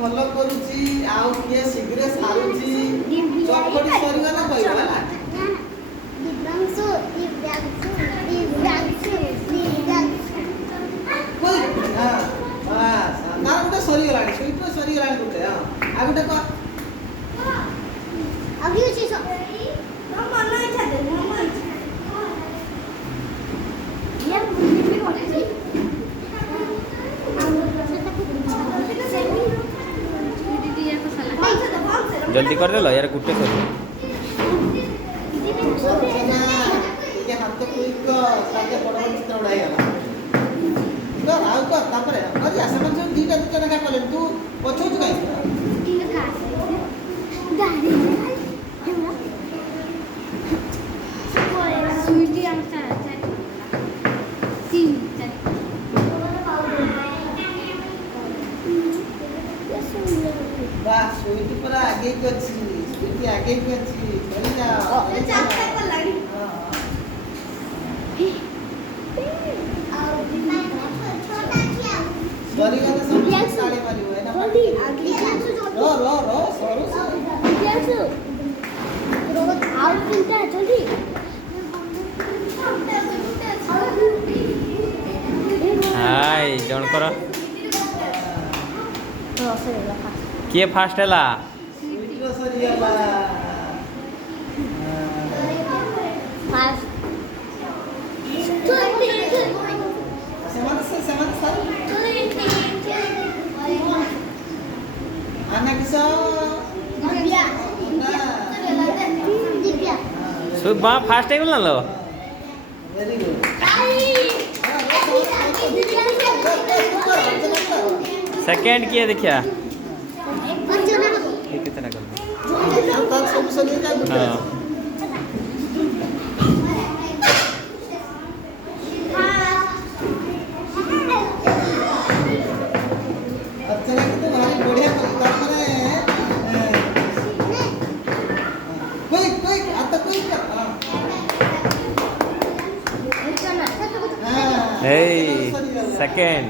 ଭଲ କରୁଛି ଆଉ କିଏ ଶୀଘ୍ର ସାରୁଛି ଚକଟି ସରିଗଲା କହିବ ହେଲା। ଦିବ୍ୟାଂଶୁ ଦିବ୍ୟାଂଶୁ ଦିବ୍ୟାଂଶୁ ଦିବ୍ୟାଂଶୁ କଇ ହଁ ବାସ୍ ତାର ଗୋଟେ ସରିଗଲାଣି ସୁଇଟର ସରିଗଲାଣି ଗୋଟେ ହଁ ଆଉ ଗୋଟେ କହ ଆଉ କି ଅଛି ସବ ମୋ ମନ ଇଚ୍ଛା ଦେ ମୋ ମନ ଇଚ୍ଛା ये मुझे भी होती है जल्दी कर देलो यार गुटे कर ଟିକେ ହାତ କୁଇକ ତାକେ ବଡ଼ ବଡ଼ ଚିତ୍ର ଉଡ଼ା ହେଇଗଲା କର ଆଉ କର ତାପରେ ଆଜି ସେମାନେ ସବୁ ଦିଟା ଦିଟା ଲେଖା କଲେ ତୁ ପଛଉଛୁ କାହିଁକି ବାহ ସୁଇଟି ପୁରା ଆଗେଇକି ଅଛି ସୁଇଟି ଆଗେଇକି ଅଛି ଚଳି ଯାଅ ଚାପଟା କଲାଣି ସରିଗଲେ ସବୁ ତାଳି ମାରିବ ଏଇଟା ର ସରୁ और चिंता जल्दी हाय जण कर किए फास्ट हैला ସୁଇଟିର ସରିଗଲା फास्ट ସେମାନେ ସାରୁ ଆନା କିସ दिव्या दिव्या सो बा फास्ट है बोलना लो वेरी गुड सेकंड किए देखिया अंजना ये कितना कर ତାର ସବୁ ସରିଗଲା ଗୋଟେ हां अर्चना କିନ୍ତୁ ଭାରି ବଢିଆ କଲା ତାର ମାନେ କୁଇକ ଆତ କୁଇକ अंजना हे सेकंड